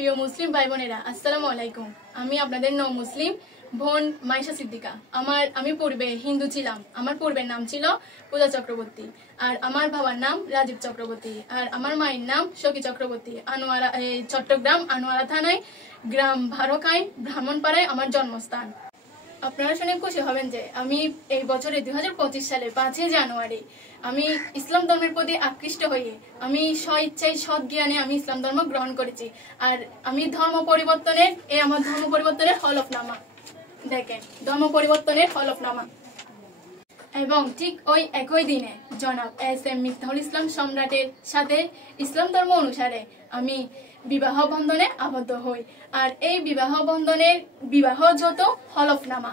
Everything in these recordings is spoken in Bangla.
প্রিয় মুসলিম ভাই বোনেরা, আসসালামু আলাইকুম। আমি আপনাদের নও মুসলিম বোন মাইশা সিদ্দিকা। আমি পূর্বে হিন্দু ছিলাম। আমার পূর্বের নাম ছিল পূজা চক্রবর্তী, আর আমার বাবার নাম রাজীব চক্রবর্তী, আর আমার মায়ের নাম সখী চক্রবর্তী। চট্টগ্রাম আনোয়ারা থানায়, গ্রাম ভারকাই, ব্রাহ্মণপাড়ায় আমার জন্মস্থান। আপনারা শুনে খুশি হবেন যে আমি এই বছরে 2025 সালে 5 জানুয়ারি আমি ইসলাম ধর্মের প্রতি আকৃষ্ট হয়ে আমি স্বইচ্ছায় সৎ জ্ঞানে আমি ইসলাম ধর্ম গ্রহণ করেছি। আর আমি আমার ধর্ম পরিবর্তনের হলফনামা দেখেন, ধর্ম পরিবর্তনের হলফনামা। এবং ঠিক ওই একই দিনে জনাব SM মিফতাহুল ইসলাম সম্রাটের সাথে ইসলাম ধর্ম অনুসারে আমি বিবাহ বন্ধনে আবদ্ধ হই। আর এই বিবাহ যত হলফনামা,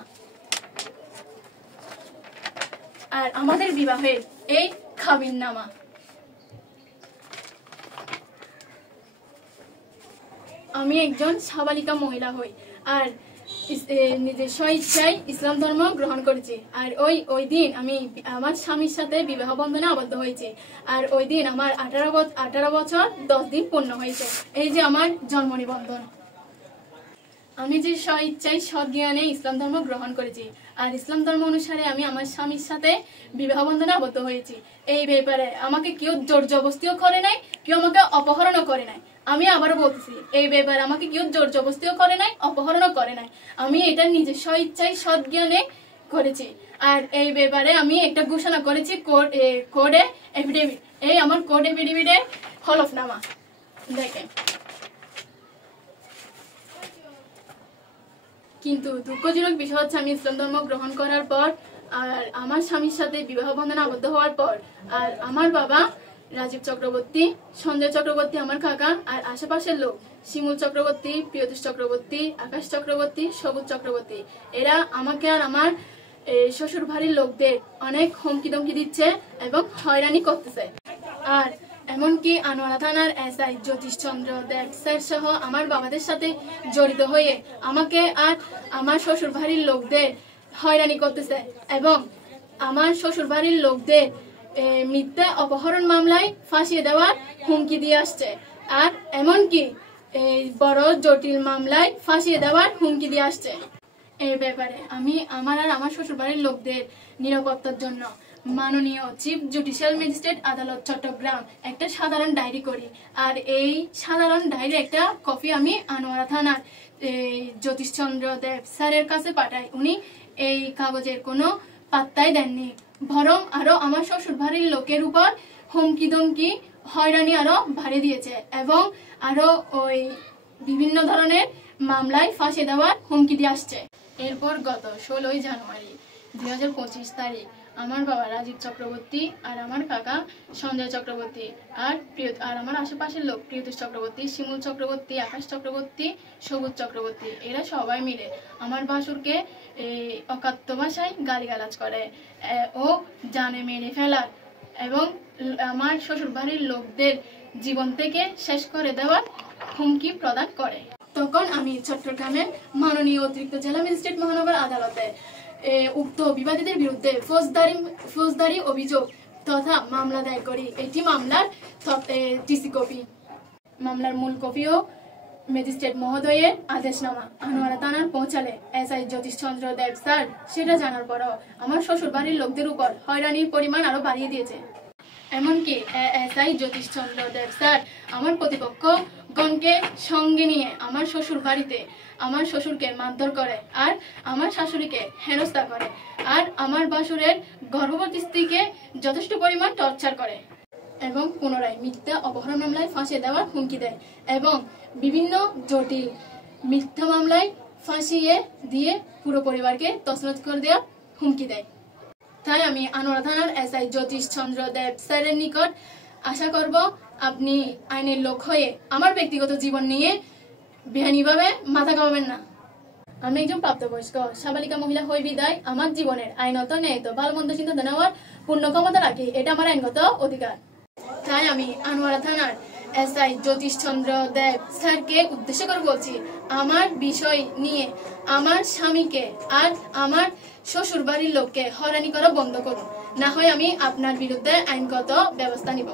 আর আমাদের বিবাহের এই খাবিননামা। আমি একজন সাবালিকা মহিলা হই আর নিজের স্বইচ্ছায় ইসলাম ধর্ম গ্রহণ করেছি। আর ওই দিন আমি আমার স্বামীর সাথে বিবাহ বন্ধনে আবদ্ধ হয়েছি। আর ওই দিন আমার 18 বছর 10 দিন পূর্ণ হয়েছে। এই যে আমার জন্ম নিবন্ধন। আমি যে স্বইচ্ছায় সজ্ঞানে ইসলাম ধর্ম গ্রহণ করেছি আর ইসলাম ধর্ম অনুসারে আমি আমার স্বামীর সাথে বিবাহ বন্ধনে আবদ্ধ হয়েছি। এই ব্যাপারে আমাকে কেউ জোর জবরদস্তিও করে নাই, কেউ আমাকে অপহরণও করে নাই। আমি আবারও বলতেছি, এই ব্যাপারে আমাকে কেউ জোর জবরদস্তিও করে নাই, অপহরণও করে নাই। আমি এটা নিজের স্বইচ্ছায় সজ্ঞানে করেছি। আর এই ব্যাপারে আমি একটা ঘোষণা করেছি কোর্টে এফিডেভিট। এই আমার কোর্ট এফিডেভিটের হলফনামা দেখেন। কিন্তু দুঃখজনক বিষয় হচ্ছে, আমি ইসলাম ধর্ম গ্রহণ করার পর আর আমার স্বামীর সাথে বিবাহ বন্ধনে আবদ্ধ হওয়ার পর আর আমার বাবা রাজীব চক্রবর্তী, সঞ্জয় চক্রবর্তী আমার কাকা, আর আশেপাশের লোক শিমুল চক্রবর্তী, প্রিয়তোষ চক্রবর্তী, আকাশ চক্রবর্তী, সবুজ চক্রবর্তী, এরা আমাকে আর আমার শ্বশুর বাড়ির লোকদের অনেক হুমকি ধমকি দিচ্ছে এবং হয়রানি করতেছে। আর এমনকি আনোয়ারা থানার SI জ্যোতিষচন্দ্র দেব স্যার সহ আমার বাবাদের সাথে জড়িত হয়ে আমাকে আর আমার শ্বশুর বাড়ির লোকদের হয়রানি করতেছে এবং আমার শ্বশুর বাড়ির লোকদের মিথ্যা অপহরণ মামলায় ফাঁসিয়ে দেওয়ার হুমকি দিয়ে আসছে। আর এমনকি বড় জটিল মামলায় ফাঁসিয়ে দেওয়ার হুমকি দিয়ে আসছে। এই ব্যাপারে আমি আমার শ্বশুর বাড়ির লোকদের নিরাপত্তার জন্য মাননীয় চিফ জুডিশিয়াল ম্যাজিস্ট্রেট আদালত চট্টগ্রাম একটা সাধারণ ডায়েরি করি। আর এই সাধারণ ডায়েরি একটা কপি আমি আনোয়ারা থানার জ্যোতিষচন্দ্র দেব স্যারের কাছে পাঠাই। উনি এই কাগজের কোনো পাত্তাই দেননি, বরং আরো আমার শ্বশুর বাড়ির লোকের উপর হুমকি ধমকি হয়রানি আরো বাড়িয়ে দিয়েছে এবং আরো ওই বিভিন্ন ধরনের মামলায় ফাঁসি দেওয়ার হুমকি দিয়ে আসছে। এরপর গত 16 জানুয়ারি 2025 তারিখ আমার বাবা রাজীব চক্রবর্তী আর আমার কাকা সঞ্জয় চক্রবর্তী আর আমার আশেপাশের লোক প্রিয়তোষ চক্রবর্তী, শিমুল চক্রবর্তী, আকাশ চক্রবর্তী, সবুজ চক্রবর্তী, এরা সবাই মিলে আমার বাসুরকে অকাত্য ভাষায় গালিগালাজ করে ও জানে মেরে ফেলার এবং আমার শ্বশুর বাড়ির লোকদের জীবন থেকে শেষ করে দেওয়ার হুমকি প্রদান করে। তখন আমি চট্টগ্রামের মাননীয় অতিরিক্ত জেলা ম্যাজিস্ট্রেট মহানগর আদালতে উক্ত বিবাদীদের বিরুদ্ধে ফৌজদারি অভিযোগ তথা মামলা দায়ের করি। এটি মামলার টিসি কপি, মামলার মূল কপিও ম্যাজিস্ট্রেট মহোদয়ের আদেশনামা আনোয়ারা থানার পৌঁছালে SI জ্যোতিষচন্দ্র দেব স্যার সেটা জানার পরও আমার শ্বশুর বাড়ির লোকদের উপর হয়রানির পরিমাণ আরো বাড়িয়ে দিয়েছে। এমনকি SI জ্যোতিষচন্দ্র দেব স্যার আমার প্রতিপক্ষগণকে সঙ্গে নিয়ে আমার শ্বশুর বাড়িতে আমার শ্বশুরকে মারধর করে আর আমার শাশুড়িকে হেনস্থা করে আর আমার বাসুরের গর্ভবতী স্ত্রীকে যথেষ্ট পরিমাণ টর্চার করে এবং পুনরায় মিথ্যা অপহরণ মামলায় ফাঁসিয়ে দেওয়ার হুমকি দেয় এবং বিভিন্ন জটিল মিথ্যা মামলায় ফাঁসিয়ে দিয়ে পুরো পরিবারকে তছনছ করে দেওয়ার হুমকি দেয়। তাই আমি আনোয়ারা থানার SI জ্যোতিষচন্দ্র দেব স্যারের নিকট আশা করব আপনি আইনের লোক হয়ে আমার ব্যক্তিগত জীবন নিয়ে বেআইনিভাবে মাথা কামাবেন না। আমি একজন প্রাপ্তবয়স্ক সাবালিকা মহিলা হই বিদায় আমার জীবনের আইনত ন্যায়ত ভালো মন্দ চিন্তা নেওয়ার পূর্ণ ক্ষমতা রাখি, এটা আমার আইনগত অধিকার। তাই আমি আনোয়ারা থানার SI জ্যোতিষচন্দ্র দেব স্যারকে উদ্দেশ্য করে বলছি, আমার বিষয় নিয়ে আমার স্বামীকে আর আমার শ্বশুর বাড়ির লোককে হয়রানি করা বন্ধ করুন, না হয় আমি আপনার বিরুদ্ধে আইনগত ব্যবস্থা নিব।